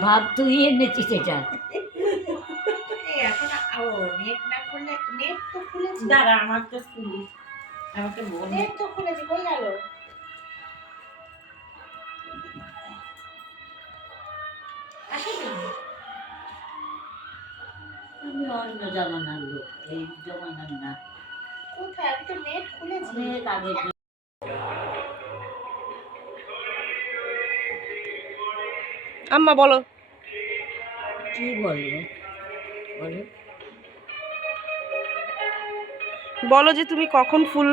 ভাব তুই এনেছিস এটা। এখন ও নেট না খুললে, নেট তো খুলেছি। দাঁড়া আমার তো খুলি, আমাকে বল। নেট তো খুলেছি, কই গেল? আসেনি। আমি অন্য জামানার লোক, এই জামানার না। কোথায়? আমি তো নেট খুলেছি। অনেক আগের। আম্মা বলো। কি বলবো বলো? বলো যে তুমি কখন ফুল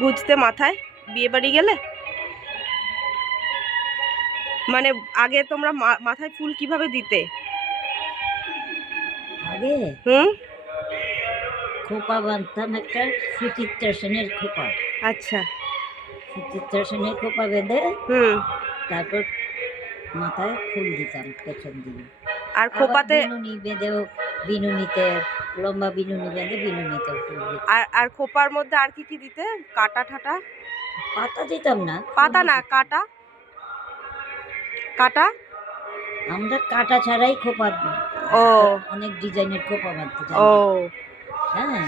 গুজতে মাথায় বিয়ে বাড়ি গেলে? মানে আগে তোমরা মাথায় ফুল কিভাবে দিতে? আগে খোপা বাঁধতাম, একটা সুচিত্রা সেনের খোপা। আচ্ছা। সুচিত্রা সেনের খোপা বেঁধে তারপর মাথায় ফুল দিতাম পেছন দিকে। আর খোপাতে বিনুনি বেঁধেও, বিনুনিতে লম্বা বিনুনি বেঁধে বিনুনিতে ফুল দিতাম। আর খোপার মধ্যে আর কি কি দিতে? কাটা ঠাটা? পাতা দিতাম না। পাতা না, কাটা। কাটা আমরা কাটা ছাড়াই খোপা, ও অনেক ডিজাইনের খোপা বাঁধতে জানি। ও হ্যাঁ,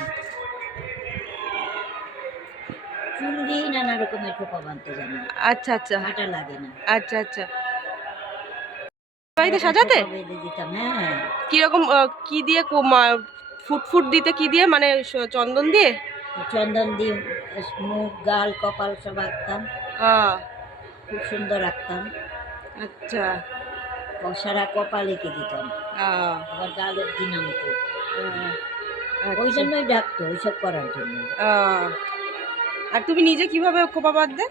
চুল দিয়েই নানা রকমের খোপা বাঁধতে জানি। আচ্ছা আচ্ছা, কাটা লাগে না। আচ্ছা আচ্ছা। বাড়িতে সাজাতে বেঁধে দিতাম। হ্যাঁ। কিরকম কি দিয়ে ফুট ফুট দিতে? কি দিয়ে, মানে চন্দন দিয়ে? চন্দন দিয়ে মুখ, গাল, কপাল সব আঁকতাম, খুব সুন্দর আঁকতাম। আচ্ছা। সারা কপাল এঁকে দিতাম, আবার গাল অব্দি নামতো। ওই জন্যই ডাকতো, ওইসব করার জন্য। আর তুমি নিজে কিভাবে খোপা বাঁধতে?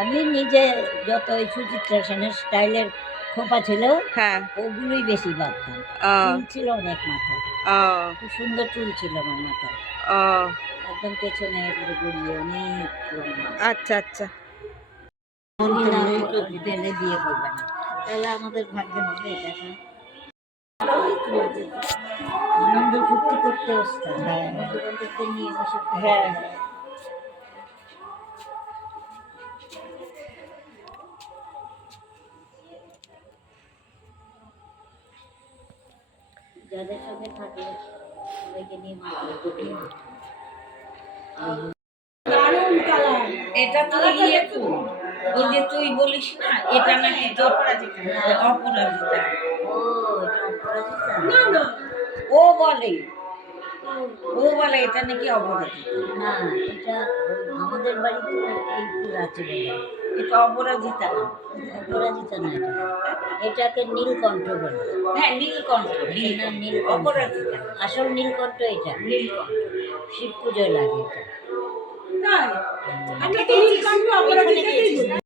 আমি নিজে যত ওই সুচিত্রা সেনের স্টাইলের খোপা ছিল, হ্যাঁ, ওগুলোই বেশি বাঁধতাম। চুল ছিল অনেক মাথায়, খুব সুন্দর চুল ছিল আমার মাথায়, একদম পেছনে এগুলো গড়িয়ে অনেক লম্বা। আচ্ছা আচ্ছা। পেলে বিয়ে করবে না, তাহলে আমাদের ভাগ্যে হবে এটা না। আনন্দ ফুর্তি করতে আসতাম, বন্ধু বান্ধবদের নিয়ে বসে। হ্যাঁ, যাদের সঙ্গে থাকে সবাইকে নিয়ে মাথায় করি। এটা তো ইয়ে ফুল, ওই যে তুই বলিস না এটা নাকি তোর অপরাজিতা। ও, এটা অপরাজিতা? না না, ও বলে, ও বলে এটা নাকি অপরাজিতা। না, এটা আমাদের বাড়িতে এই ফুল আছে বলে। এটা অপরাজিতা না, অপরাজিতা না, এটাকে নীলকণ্ঠ বলে। হ্যাঁ নীলকণ্ঠ, নীলকণ্ঠ, অপরাজিতা। আসল নীলকণ্ঠ এটা। নীলকণ্ঠ শিব পুজোয় লাগে এটা। তাই? আমরা তো নীলকণ্ঠ অপরাজিতা দিই না।